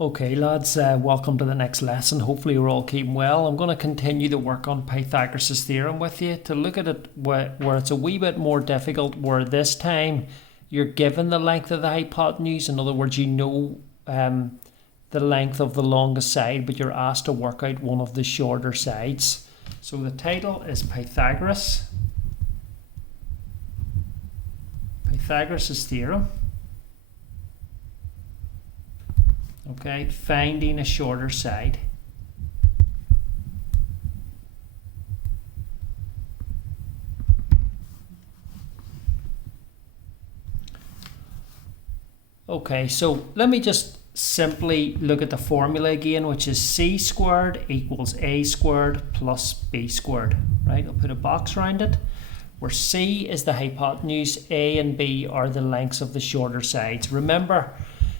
Okay lads, welcome to the next lesson. Hopefully you're all keeping well. I'm going to continue to work on Pythagoras' theorem with you to look at it where it's a wee bit more difficult, where this time you're given the length of the hypotenuse. In other words, you know the length of the longest side, but you're asked to work out one of the shorter sides. So the title is Pythagoras' theorem. Okay, finding a shorter side. Okay, so let me just simply look at the formula again, which is c squared equals a squared plus b squared. Right, I'll put a box around it, where c is the hypotenuse, a and b are the lengths of the shorter sides. Remember,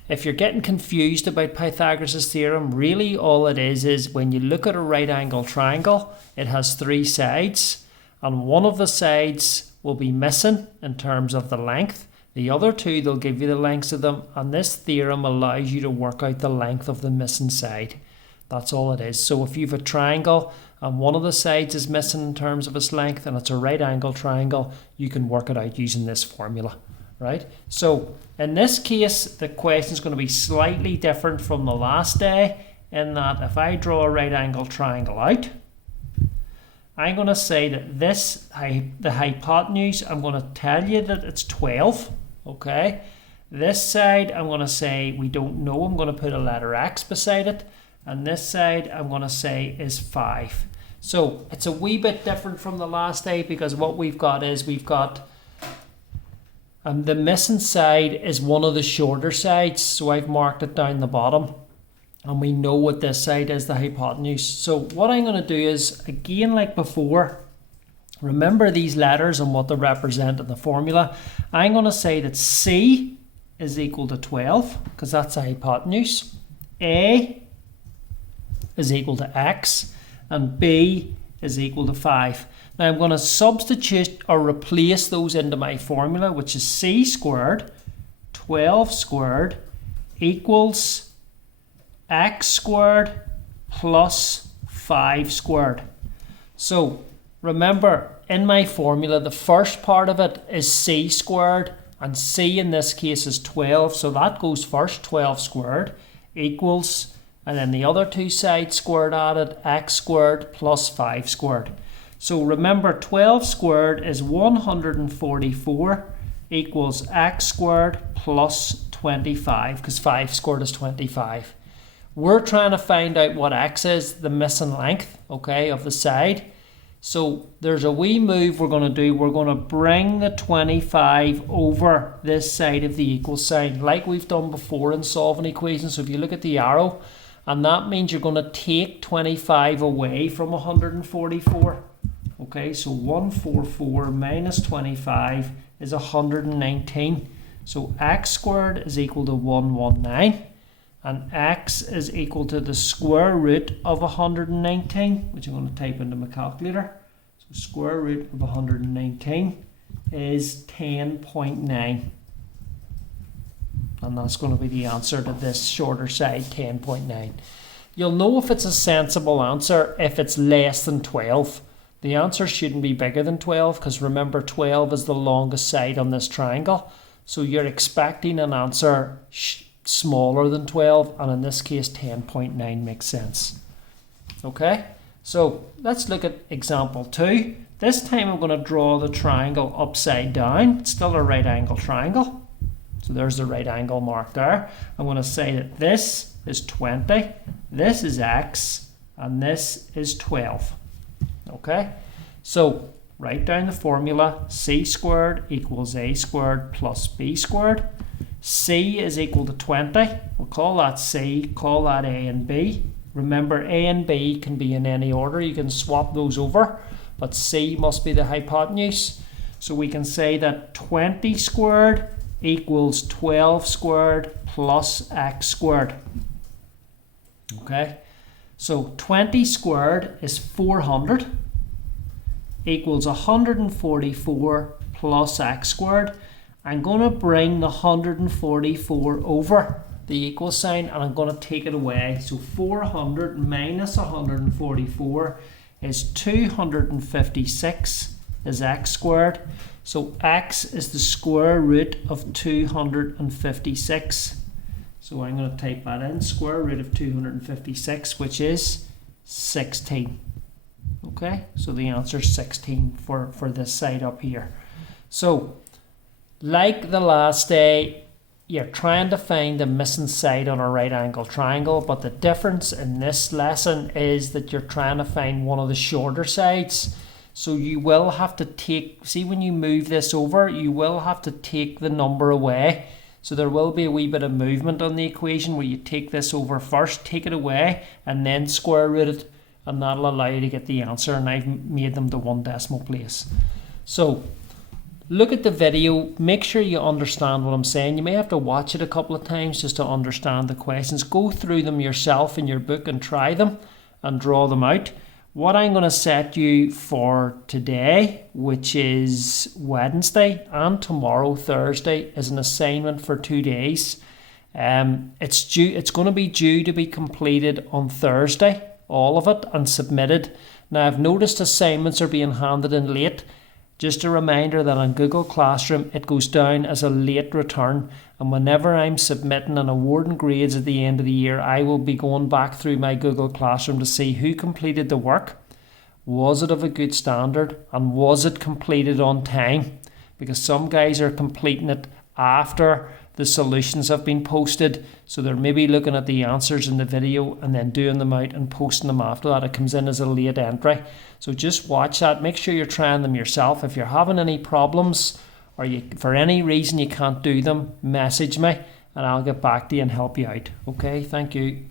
if you're getting confused about Pythagoras' theorem, really all it is when you look at a right angle triangle, it has three sides, and one of the sides will be missing in terms of the length. The other two, they'll give you the lengths of them, and this theorem allows you to work out the length of the missing side. That's all it is. So if you have a triangle and one of the sides is missing in terms of its length, and it's a right angle triangle, you can work it out using this formula. Right, so in this case the question is going to be slightly different from the last day, in that if I draw a right angle triangle out, I'm going to say that the hypotenuse, I'm going to tell you that it's 12. Okay, this side I'm going to say we don't know, I'm going to put a letter X beside it, and this side I'm going to say is 5. So it's a wee bit different from the last day, because what we've got the missing side is one of the shorter sides, so I've marked it down the bottom, and we know what this side is, the hypotenuse. So what I'm going to do is, again like before, remember these letters and what they represent in the formula. I'm going to say that C is equal to 12, because that's the hypotenuse, A is equal to X, and B is equal to 5. Now I'm going to substitute or replace those into my formula, which is c squared 12 squared equals x squared plus 5 squared. So remember, in my formula the first part of it is c squared, and c in this case is 12, so that goes first. 12 squared equals, and then the other two sides squared added, x squared plus 5 squared. So remember, 12 squared is 144 equals x squared plus 25, because 5 squared is 25. We're trying to find out what x is, the missing length, okay, of the side. So there's a wee move we're going to do. We're going to bring the 25 over this side of the equal sign, like we've done before in solving equations. So if you look at the arrow, and that means you're going to take 25 away from 144. Okay, so 144 minus 25 is 119. So x squared is equal to 119, and x is equal to the square root of 119, which I'm going to type into my calculator. So square root of 119 is 10.9. And that's going to be the answer to this shorter side, 10.9. You'll know if it's a sensible answer if it's less than 12. The answer shouldn't be bigger than 12, because remember 12 is the longest side on this triangle. So you're expecting an answer smaller than 12, and in this case 10.9 makes sense. Okay, so let's look at example 2. This time I'm going to draw the triangle upside down. It's still a right angle triangle. So there's the right angle mark there. I'm going to say that this is 20, this is x, and this is 12. Okay, so write down the formula. C squared equals a squared plus b squared. C is equal to 20. We'll call that C, call that A and B. Remember, A and B can be in any order. You can swap those over, but C must be the hypotenuse. So we can say that 20 squared equals 12 squared plus x squared. Okay, so 20 squared is 400 equals 144 plus x squared. I'm going to bring the 144 over the equal sign, and I'm going to take it away. So 400 minus 144 is 256 is x squared. So x is the square root of 256. So I'm going to type that in, square root of 256, which is 16. Okay, so the answer is 16 for this side up here. So, like the last day, you're trying to find the missing side on a right angle triangle, but the difference in this lesson is that you're trying to find one of the shorter sides. So you will have to take, see when you move this over, you will have to take the number away. So there will be a wee bit of movement on the equation where you take this over first, take it away, and then square root it, and that'll allow you to get the answer, and I've made them to one decimal place. So look at the video, make sure you understand what I'm saying. You may have to watch it a couple of times just to understand the questions. Go through them yourself in your book and try them and draw them out. What I'm going to set you for today, which is Wednesday, and tomorrow, Thursday, is an assignment for 2 days. It's going to be due to be completed on Thursday, all of it, and submitted. Now, I've noticed assignments are being handed in late. Just a reminder that on Google Classroom, it goes down as a late return. And whenever I'm submitting and awarding grades at the end of the year, I will be going back through my Google Classroom to see who completed the work. Was it of a good standard? And was it completed on time? Because some guys are completing it after the solutions have been posted. So they're maybe looking at the answers in the video and then doing them out and posting them after that. It comes in as a late entry. So just watch that. Make sure you're trying them yourself. If you're having any problems or you, for any reason you can't do them, message me and I'll get back to you and help you out. Okay, thank you.